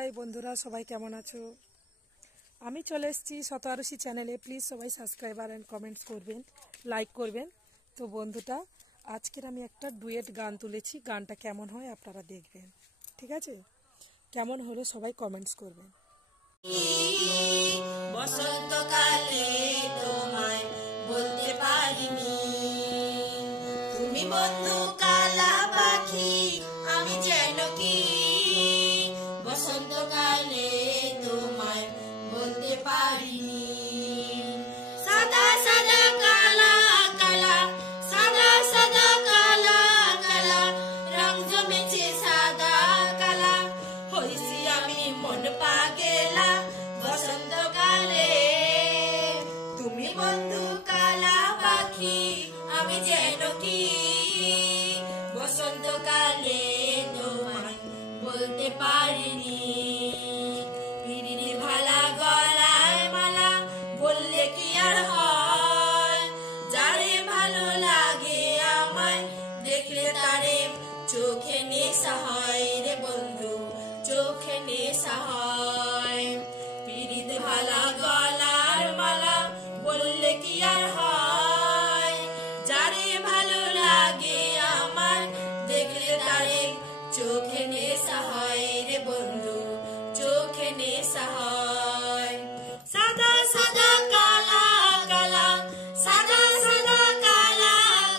High বন্ধুরা, সবাই কেমন আছো? আমি চলে এসেছি শতআরুষি চ্যানেলে। প্লিজ সবাই সাবস্ক্রাইবার অ্যান্ড কমেন্টস করবেন, লাইক করবেন। তো বন্ধুটা, আজকের আমি একটা ডুয়েট গান তুলেছি। গানটা কেমন হয় আপনারা দেখবেন, ঠিক আছে? কেমন হলো সবাই কমেন্টস করবেন। বসন্তকালে তোমায় বলতে পারিনি, তুমি বন্ধু কালা পাখি, আমি যেন কি। বসন্তকালে তোমায় বলতে পারিনি, সাদা সাদা কালা কালা, সাদা সাদা কালা কালা, রং জমেছে সাদা কালা, হইছি আমি মন পাগেলা। বসন্তকালে তুমি বন্ধু কালা পাখি, আমি যেন কি। বসন্তকালে তোমায় বলতে পারিনি, পিরিতি ভালা গলায় মালা বললে কি আর হয়। যারে ভালো লাগে আমায় দেখলে তারে চোখে নেশা হয় রে বন্ধু, চোখে নেশা হয়। পিরিতি ভালা গলার মালা বললে কি আর হয়। যারে ভালো লাগে আমার দেখলে তারে চোখে নেশা হয় রে বন্ধু, চোখে নেশা হয়। সাদা সাদা কালা কালা, সাদা সাদা কালা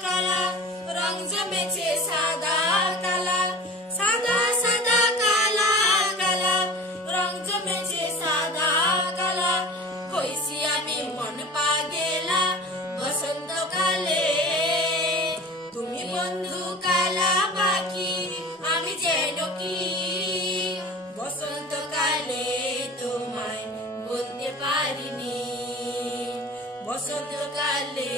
কালা, রং জমেছে সাদা কালা, সাদা সাদা কালা কালা, রং জমেছে সাদা কালা, হইছি আমি মন পাগেলা। বসন্তকালে তুমি বন্ধু কালা পাখি, আমি যেন কি। বসন্তকালে তোমায় বলতে পারিনি, বসন্তকালে